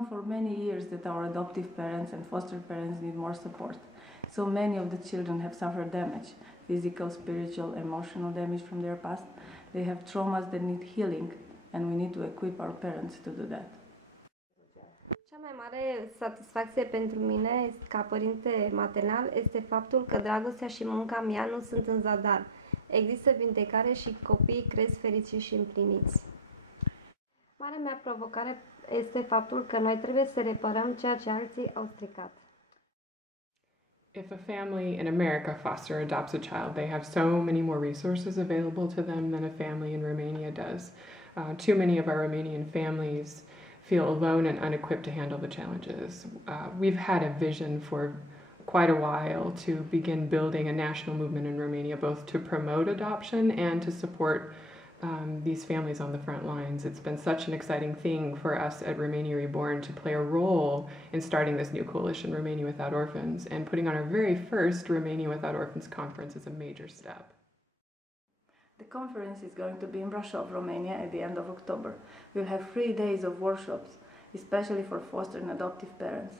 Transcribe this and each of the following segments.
known for many years that our adoptive parents and foster parents need more support. So many of the children have suffered damage, physical, spiritual, emotional damage from their past. They have traumas that need healing, and we need to equip our parents to do that. Cea mai mare satisfacție pentru mine, ca părinte maternal, este faptul că dragostea și munca mea nu sunt în zadar. Există vindecare și copiii cresc fericiți și împliniți. Marea mea provocare este faptul că noi trebuie să reparăm ceea ce alții au stricat. If a family in America foster or adopts a child, they have so many more resources available to them than a family in Romania does. Too many of our Romanian families feel alone and unequipped to handle the challenges. We've had a vision for quite a while to begin building a national movement in Romania, both to promote adoption and to support these families on the front lines. It's been such an exciting thing for us at Romania Reborn to play a role in starting this new coalition, Romania Without Orphans, and putting on our very first Romania Without Orphans conference is a major step. The conference is going to be in Brașov, Romania at the end of October. We'll have 3 days of workshops, especially for foster and adoptive parents.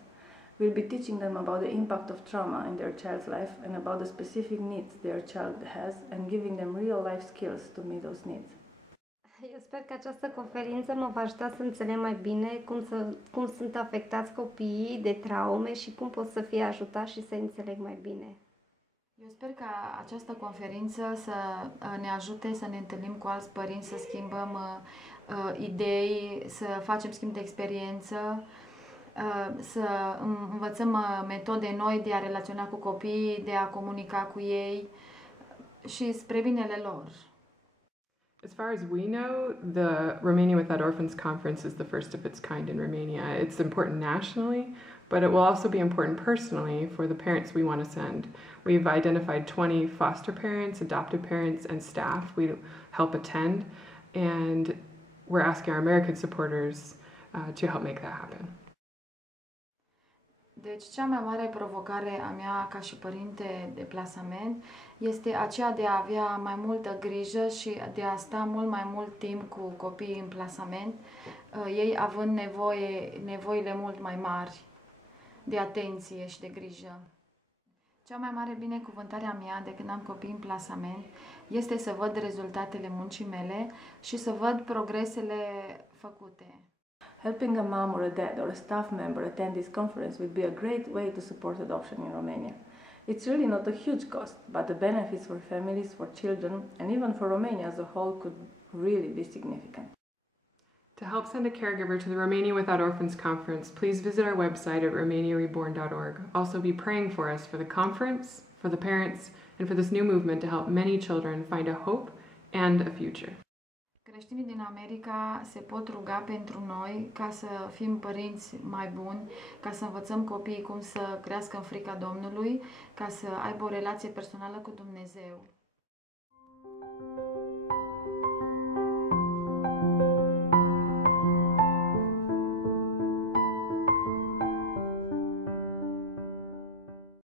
We'll be teaching them about the impact of trauma in their child's life and about the specific needs their child has and giving them real-life skills to meet those needs. Eu sper că această conferință mă va ajuta să înțeleg mai bine cum sunt afectați copiii de traume și cum pot să fie ajutați și să înțeleg mai bine. Eu sper ca această conferință să ne ajute să ne întâlnim cu alți părinți, să schimbăm idei, să facem schimb de experiență, să învățăm metode noi de a relaționa cu copiii, de a comunica cu ei și spre binele lor. As far as we know, the Romania Without Orphans conference is the first of its kind in Romania. It's important nationally, but it will also be important personally for the parents we want to send. We've identified 20 foster parents, adoptive parents, and staff we help attend, and we're asking our American supporters to help make that happen. Deci cea mai mare provocare a mea ca și părinte de plasament este aceea de a avea mai multă grijă și de a sta mult mai mult timp cu copiii în plasament, ei având nevoile mult mai mari de atenție și de grijă. Cea mai mare binecuvântare a mea de când am copii în plasament este să văd rezultatele muncii mele și să văd progresele făcute. Helping a mom or a dad or a staff member attend this conference would be a great way to support adoption in Romania. It's really not a huge cost, but the benefits for families, for children, and even for Romania as a whole could really be significant. To help send a caregiver to the Romania Without Orphans conference, please visit our website at romaniareborn.org. Also be praying for us for the conference, for the parents, and for this new movement to help many children find a hope and a future. Creștinii din America se pot ruga pentru noi ca să fim părinți mai buni, ca să învățăm copiii cum să crească în frica Domnului, ca să aibă o relație personală cu Dumnezeu.